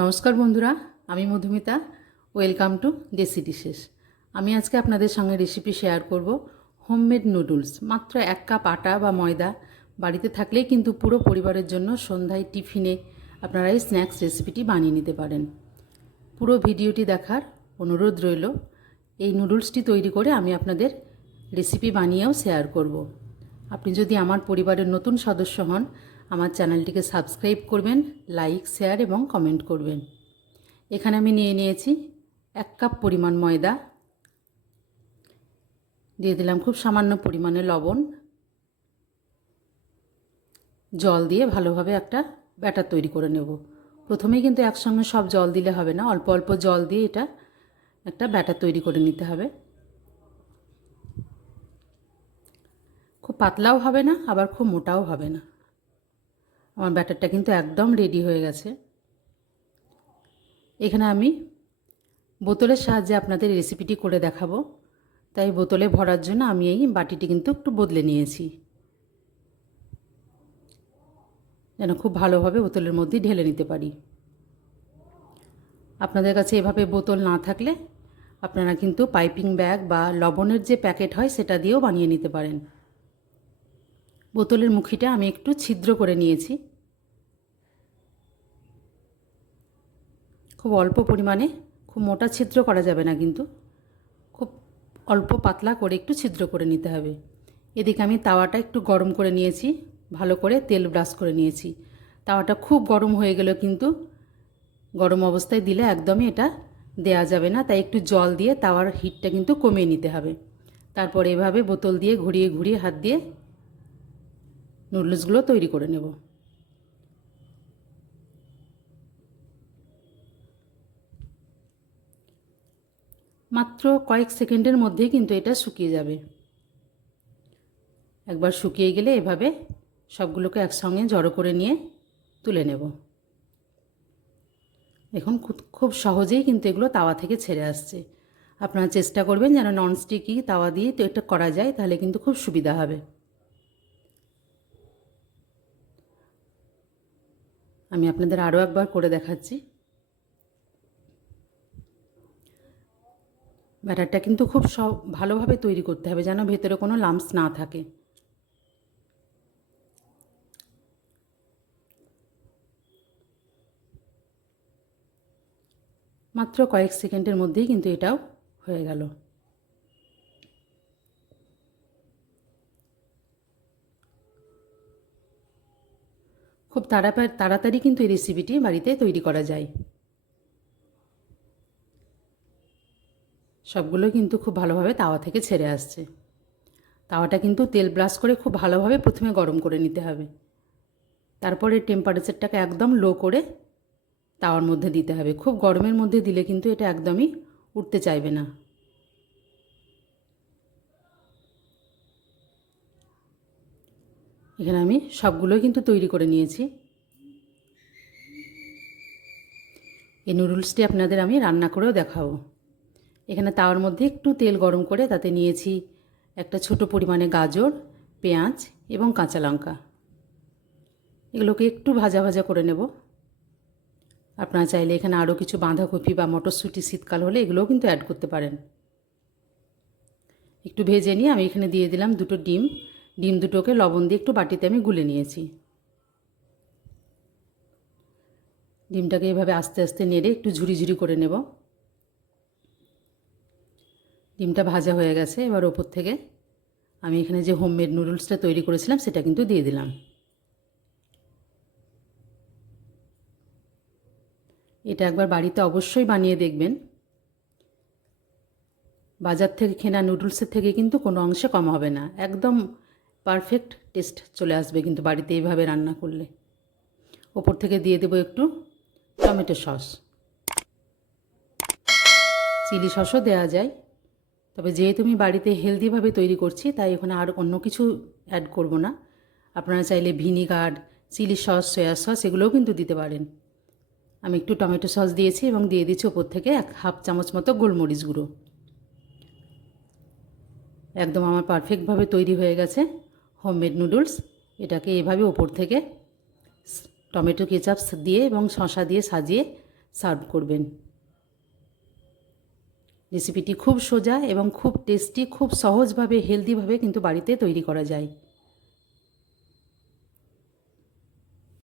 নমস্কার বন্ধুরা, আমি Madhumita. Welcome to desi dishes আমি আজকে আপনাদের সঙ্গে রেসিপি শেয়ার করব হোমমেড নুডলস মাত্র এক কাপ আটা বা ময়দা, বাড়িতে থাকলেই কিন্তু পুরো পরিবারের জন্য সন্ধ্যায় টিফিনে আপনারা এই স্ন্যাক্স রেসিপিটি বানিয়ে নিতে পারেন। পুরো ভিডিওটি দেখার অনুরোধ রইল, এই নুডলসটি তৈরি করে আমি আপনাদের রেসিপি বানিয়েও শেয়ার করব। আপনি যদি আমার পরিবারের নতুন সদস্য হন আমার চ্যানেলটিকে সাবস্ক্রাইব করবেন, লাইক, শেয়ার এবং কমেন্ট করবেন। এখানে আমি নিয়ে নিয়েছি এক কাপ পরিমাণ ময়দা, দিয়ে দিলাম খুব সামান্য পরিমাণে লবণ। জল দিয়ে ভালোভাবে একটা ব্যাটার তৈরি করে নেব। প্রথমেই কিন্তু একসঙ্গে সব জল দিলে হবে না, অল্প অল্প জল দিয়ে এটা একটা ব্যাটার তৈরি করে নিতে হবে। খুব পাতলাও হবে না, আবার খুব মোটাও হবে না। আমার ব্যাটারটা কিন্তু একদম রেডি হয়ে গেছে। এখানে আমি বোতলের সাহায্যে আপনাদের রেসিপিটি করে দেখাবো। তাই বোতলে ভরার জন্য আমি এই বাটিটি কিন্তু একটু বদলে নিয়েছি। যেন খুব ভালোভাবে বোতলের মধ্যে ঢেলে নিতে পারি। আপনাদের কাছে এভাবে বোতল না থাকলে আপনারা কিন্তু পাইপিং ব্যাগ বা লবণের যে প্যাকেট হয় সেটা দিয়েও বানিয়ে নিতে পারেন। বোতলের মুখিটা আমি একটু ছিদ্র করে নিয়েছি। খুব অল্প পরিমাণে, খুব মোটা ছিদ্র করা যাবে না কিন্তু। খুব অল্প পাতলা করে একটু ছিদ্র করে নিতে হবে। এদিকে আমি তাওয়াটা একটু গরম করে নিয়েছি, ভালো করে তেল ব্রাশ করে নিয়েছি। তাওয়াটা খুব গরম হয়ে গেল কিন্তু, গরম অবস্থায় দিলে একদমই এটা দেয়া যাবে না। তাই একটু জল দিয়ে তাওয়ার হিটটা কিন্তু কমিয়ে নিতে হবে। তারপর এভাবে বোতল দিয়ে ঘুরিয়ে ঘুরিয়ে হাত দিয়ে নুডলসগুলো তৈরি করে নেব। মাত্র কয়েক সেকেন্ডের মধ্যেই কিন্তু এটা শুকিয়ে যাবে। একবার শুকিয়ে গেলে এভাবে সবগুলোকে একসঙ্গে জড়ো করে নিয়ে তুলে নেব। দেখুন খুব সহজেই কিন্তু এগুলো তাওয়া থেকে ছেড়ে আসছে। আপনারা চেষ্টা করবেন যেন ননস্টিকি তাওয়া দিয়ে তো এটা করা যায়, তাহলে কিন্তু খুব সুবিধা হবে। আমি আপনাদের আরও একবার করে দেখাচ্ছি। ব্যাটারটা কিন্তু খুব সব, ভালোভাবে তৈরি করতে হবে যেন ভেতরে কোনো লাম্পস না থাকে। মাত্র কয়েক সেকেন্ডের মধ্যেই কিন্তু এটাও হয়ে গেল। খুব তাড়াতাড়ি কিন্তু এই রেসিপিটি বাড়িতে তৈরি করা যায়। সবগুলো কিন্তু খুব ভালোভাবে তাওয়া থেকে ছেড়ে আসছে। তাওয়াটা কিন্তু তেল ব্রাশ করে খুব ভালোভাবে প্রথমে গরম করে নিতে হবে। তারপরে টেম্পারেচারটাকে একদম লো করে তাওয়ার মধ্যে দিতে হবে। খুব গরমের মধ্যে দিলে কিন্তু এটা একদমই উঠতে চাইবে না। এখানে আমি সবগুলোই কিন্তু তৈরি করে নিয়েছি। এই নুডলসটি আপনাদের আমি রান্না করেও দেখাবো। এখানে তাওয়ার মধ্যে একটু তেল গরম করে তাতে নিয়েছি একটা ছোট পরিমাণে গাজর, পেঁয়াজ এবং কাঁচা লঙ্কা। এগুলোকে একটু ভাজা ভাজা করে নেব। আপনারা চাইলে এখানে আরও কিছু বাঁধাকপি বা মটরশুঁটি শীতকাল হলে এগুলোও কিন্তু অ্যাড করতে পারেন। একটু ভেজে নিয়ে আমি এখানে দিয়ে দিলাম দুটো ডিম। ডিম দুটোকে লবণ দিয়ে একটু বাটিতে আমি গুলে নিয়েছি। ডিমটাকে এভাবে আস্তে আস্তে নেড়ে একটু ঝুরি ঝুরি করে নেব। ডিমটা ভাজা হয়ে গেছে, এবার ওপর থেকে আমি এখানে যে হোমমেড নুডলসটা তৈরি করেছিলাম, সেটা কিন্তু দিয়ে দিলাম। এটা একবার বাড়িতে অবশ্যই বানিয়ে দেখবেন। বাজার থেকে কেনা নুডলসের থেকে কিন্তু কোনো অংশে কম হবে না, একদম পারফেক্ট টেস্ট চলে আসবে কিন্তু বাড়িতে এইভাবে রান্না করলে। ওপর থেকে দিয়ে দেবো একটু টমেটো সস। চিলি সসও দেওয়া যায়। তবে যেহেতু আমি বাড়িতে হেলদিভাবে তৈরি করছি, তাই এখানে আর অন্য কিছু অ্যাড করব না। আপনারা চাইলে vinegar chili sauce soy sauce এগুলোও কিন্তু দিতে পারেন। আমি একটু টমেটো সস দিয়েছি এবং দিয়ে দিচ্ছি ওপর থেকে এক হাফ চামচ মতো গোলমরিচ গুঁড়ো। একদম আমার পারফেক্টভাবে তৈরি হয়ে গেছে হোমমেড নুডলস এটাকে এভাবে ওপর থেকে টমেটো কেচাপ দিয়ে এবং শশা দিয়ে সাজিয়ে সার্ভ করবেন। রেসিপিটি খুব সোজা এবং খুব টেস্টি খুব সহজভাবে হেলদিভাবে কিন্তু বাড়িতে তৈরি করা যায়।